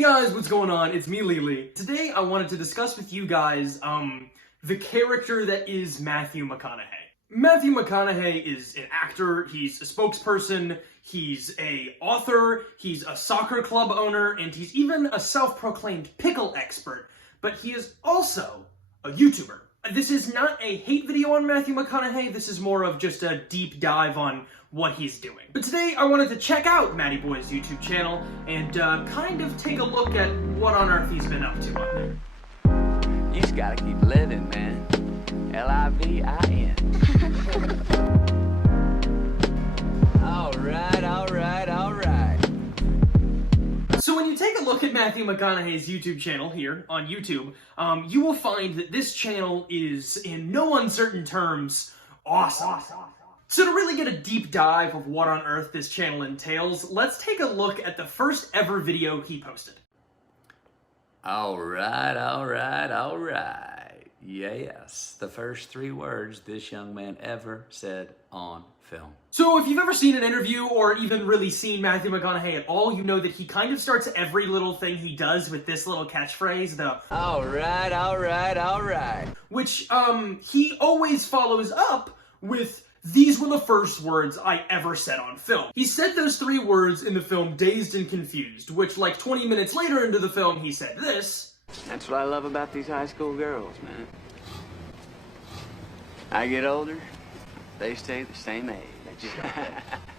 Hey guys, what's going on? It's me, Leele. Today I wanted to discuss with you guys, the character that is Matthew McConaughey. Matthew McConaughey is an actor, he's a spokesperson, he's a author, he's a soccer club owner, and he's even a self-proclaimed pickle expert, but he is also a YouTuber. This is not a hate video on Matthew McConaughey, this is more of just a deep dive on what he's doing. But today I wanted to check out Matty Boy's YouTube channel and kind of take a look at what on earth he's been up to on there. You just gotta keep living, man. L-I-V-I-N. Alright. So when you take a look at Matthew McConaughey's YouTube channel here on YouTube, you will find that this channel is, in no uncertain terms, awesome. So to really get a deep dive of what on earth this channel entails, let's take a look at the first ever video he posted. Alright. Yes, the first 3 words this young man ever said on film. So if you've ever seen an interview or even really seen Matthew McConaughey at all, you know that he kind of starts every little thing he does with this little catchphrase, the Alright. which he always follows up with, "These were the first words I ever said on film." He said those 3 words in the film Dazed and Confused, which like 20 minutes later into the film he said this. That's what I love about these high school girls, man. I get older, they stay the same age.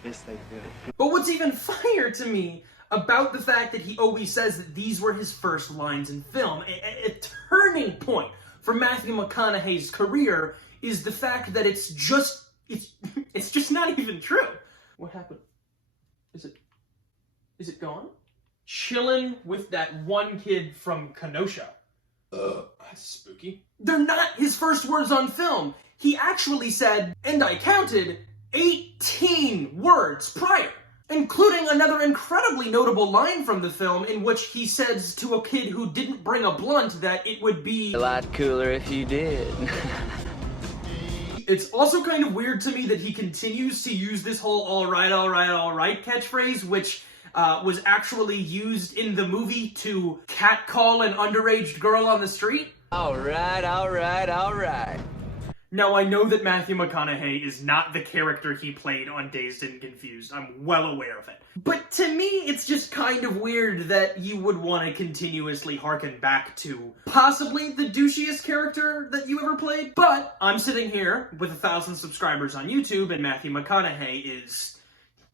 Yes, they do. But what's even funnier to me about the fact that he always says that these were his first lines in film, a turning point for Matthew McConaughey's career, is the fact that it's just not even true. What happened? Is it gone? Chilling with that one kid from Kenosha. That's spooky. They're not his first words on film. He actually said, and I counted, 18 words prior, including another incredibly notable line from the film in which he says to a kid who didn't bring a blunt that it would be A lot cooler if you did. It's also kind of weird to me that he continues to use this whole all right catchphrase, which was actually used in the movie to catcall an underage girl on the street. Alright. Now, I know that Matthew McConaughey is not the character he played on Dazed and Confused. I'm well aware of it. But to me, it's just kind of weird that you would want to continuously harken back to possibly the douchiest character that you ever played. But I'm sitting here with 1,000 subscribers on YouTube, and Matthew McConaughey is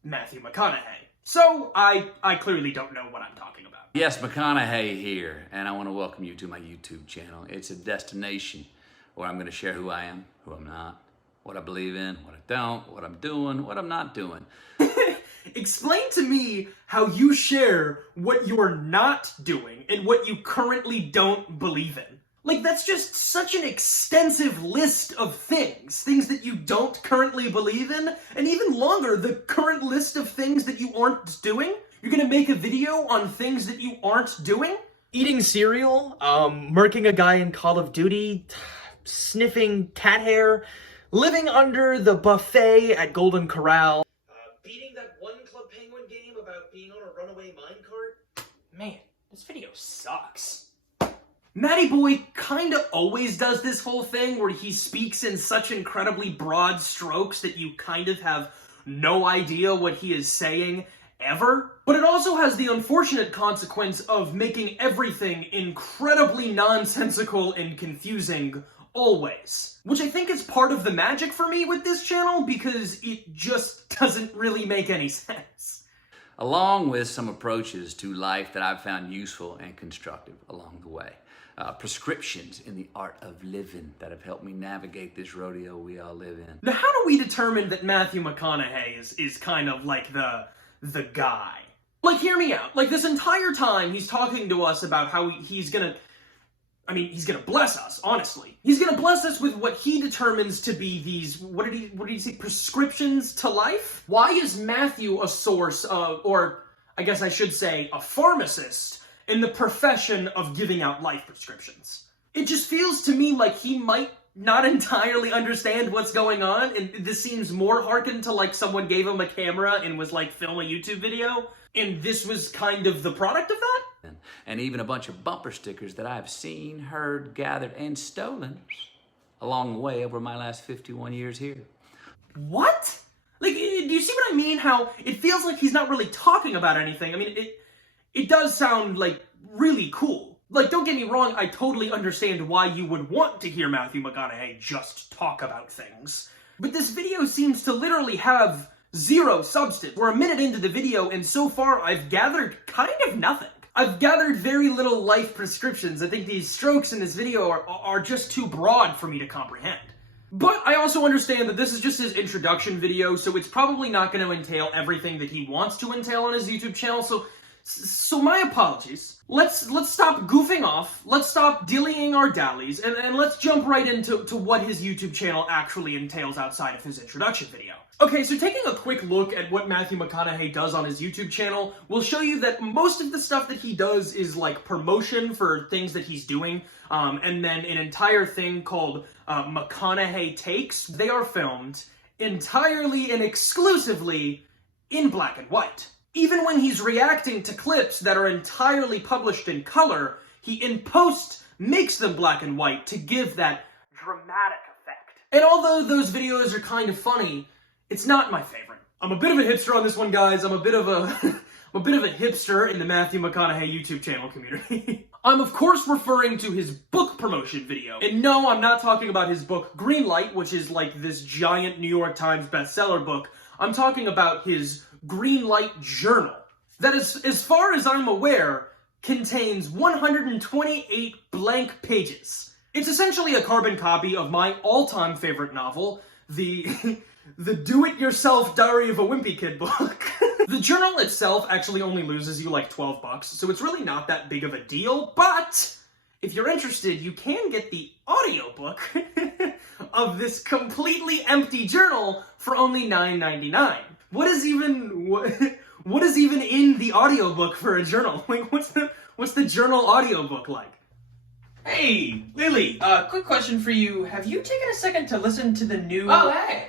Matthew McConaughey. So I clearly don't know what I'm talking about. Yes, McConaughey here, and I want to welcome you to my YouTube channel. It's a destination where I'm going to share who I am, who I'm not, what I believe in, what I don't, what I'm doing, what I'm not doing. Explain to me how you share what you're not doing and what you currently don't believe in. Like, that's just such an extensive list of things that you don't currently believe in, and even longer, the current list of things that you aren't doing. You're gonna make a video on things that you aren't doing? Eating cereal, murking a guy in Call of Duty, sniffing cat hair, living under the buffet at Golden Corral, beating that one Club Penguin game about being on a runaway minecart. Man, this video sucks. Matty Boy kinda always does this whole thing where he speaks in such incredibly broad strokes that you kind of have no idea what he is saying ever. But it also has the unfortunate consequence of making everything incredibly nonsensical and confusing always. Which I think is part of the magic for me with this channel, because it just doesn't really make any sense. Along with some approaches to life that I've found useful and constructive along the way. Prescriptions in the art of living that have helped me navigate this rodeo we all live in. Now, how do we determine that Matthew McConaughey is kind of like the guy? Like, hear me out. Like, this entire time, he's talking to us about how he's gonna bless us, honestly. He's gonna bless us with what he determines to be these, what did he say, prescriptions to life? Why is Matthew a source of, or I guess I should say, a pharmacist in the profession of giving out life prescriptions? It just feels to me like he might not entirely understand what's going on, and this seems more harkened to like someone gave him a camera and was like, film a YouTube video, and this was kind of the product of that? and even a bunch of bumper stickers that I've seen, heard, gathered, and stolen along the way over my last 51 years here. What? Like, do you see what I mean? How it feels like he's not really talking about anything. I mean, it does sound, like, really cool. Like, don't get me wrong, I totally understand why you would want to hear Matthew McConaughey just talk about things. But this video seems to literally have zero substance. We're a minute into the video, and so far I've gathered kind of nothing. I've gathered very little life prescriptions. I think these strokes in this video are just too broad for me to comprehend. But I also understand that this is just his introduction video, so it's probably not going to entail everything that he wants to entail on his YouTube channel, so my apologies. Let's stop goofing off, let's stop dillying our dallies, and let's jump right into what his YouTube channel actually entails outside of his introduction video. Okay, so taking a quick look at what Matthew McConaughey does on his YouTube channel will show you that most of the stuff that he does is like promotion for things that he's doing, and then an entire thing called McConaughey Takes. They are filmed entirely and exclusively in black and white. Even when he's reacting to clips that are entirely published in color, he in post makes them black and white to give that dramatic effect. And although those videos are kind of funny, it's not my favorite. I'm a bit of a hipster on this one, guys. I'm a bit of a hipster in the Matthew McConaughey YouTube channel community. I'm of course referring to his book promotion video. And no, I'm not talking about his book Greenlight, which is like this giant New York Times bestseller book. I'm talking about his Greenlight journal. That is, as far as I'm aware, contains 128 blank pages. It's essentially a carbon copy of my all-time favorite novel, the Do-It-Yourself Diary of a Wimpy Kid book. The journal itself actually only loses you like $12, so it's really not that big of a deal, but if you're interested, you can get the audiobook of this completely empty journal for only $9.99. What is even in the audiobook for a journal? Like, what's the journal audiobook like? Hey, Lily, quick question for you. Have you taken a second to listen to the new... Oh, hey!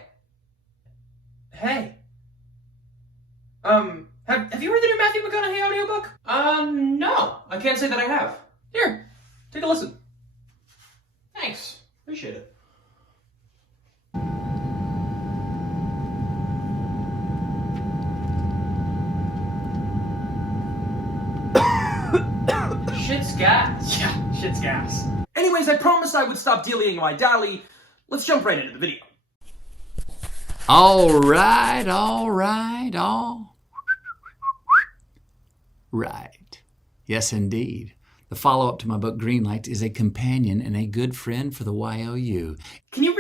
Hey. Have you heard the new Matthew McConaughey audiobook? No. I can't say that I have. Here, take a listen. Thanks. Appreciate it. Shit's gas. Yeah, shit's gas. Anyways, I promised I would stop dillying my dally. Let's jump right into the video. All right. Yes, indeed. The follow-up to my book Greenlights is a companion and a good friend for the YOU. Can you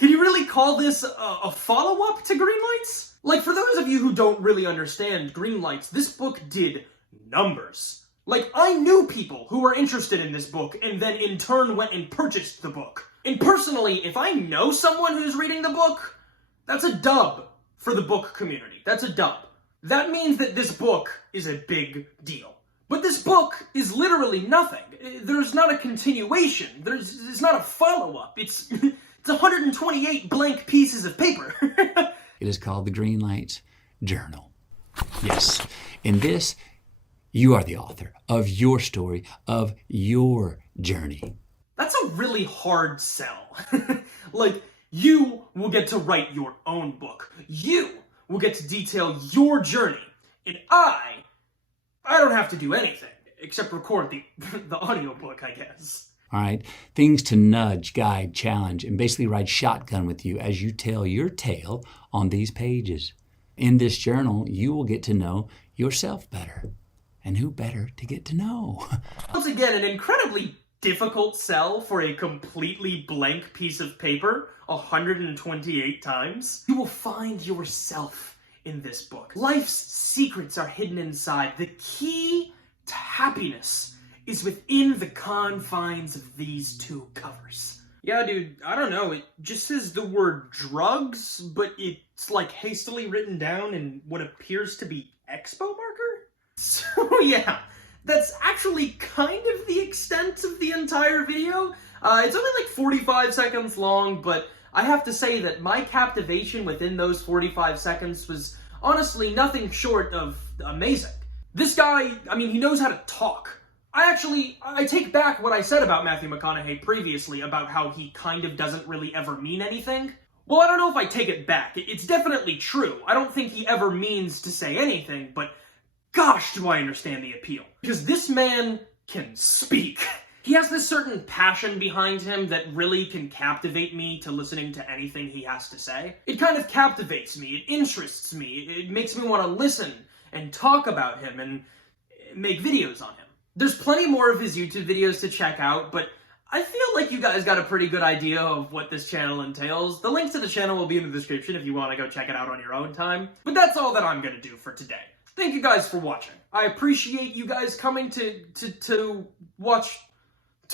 really call this a follow-up to Greenlights? Like, for those of you who don't really understand Greenlights, this book did numbers. Like, I knew people who were interested in this book and then in turn went and purchased the book. And personally, if I know someone who's reading the book, that's a dub for the book community. That's a dub. That means that this book is a big deal. But this book is literally nothing. There's not a continuation. There's not a follow-up. It's 128 blank pieces of paper. It is called the Greenlights Journal. Yes, in this, you are the author of your story, of your journey. That's a really hard sell. Like, you will get to write your own book. You will get to detail your journey. And I don't have to do anything except record the audiobook, I guess. All right, things to nudge, guide, challenge, and basically ride shotgun with you as you tell your tale on these pages. In this journal, you will get to know yourself better. And who better to get to know? Once again, an incredibly difficult sell for a completely blank piece of paper 128 times. You will find yourself in this book. Life's secrets are hidden inside. The key to happiness is within the confines of these two covers. Yeah, dude, I don't know. It just says the word drugs, but it's like hastily written down in what appears to be Expo marker? So yeah, that's actually kind of the extent of the entire video. It's only like 45 seconds long, but I have to say that my captivation within those 45 seconds was honestly nothing short of amazing. This guy, I mean, he knows how to talk. I take back what I said about Matthew McConaughey previously about how he kind of doesn't really ever mean anything. Well, I don't know if I take it back. It's definitely true. I don't think he ever means to say anything, but gosh, do I understand the appeal. Because this man can speak. He has this certain passion behind him that really can captivate me to listening to anything he has to say. It kind of captivates me, it interests me, it makes me want to listen and talk about him and make videos on him. There's plenty more of his YouTube videos to check out, but I feel like you guys got a pretty good idea of what this channel entails. The link to the channel will be in the description if you want to go check it out on your own time. But that's all that I'm going to do for today. Thank you guys for watching. I appreciate you guys coming to watch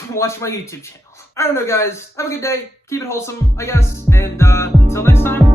my YouTube channel. I don't know, guys. Have a good day. Keep it wholesome, I guess. And until next time.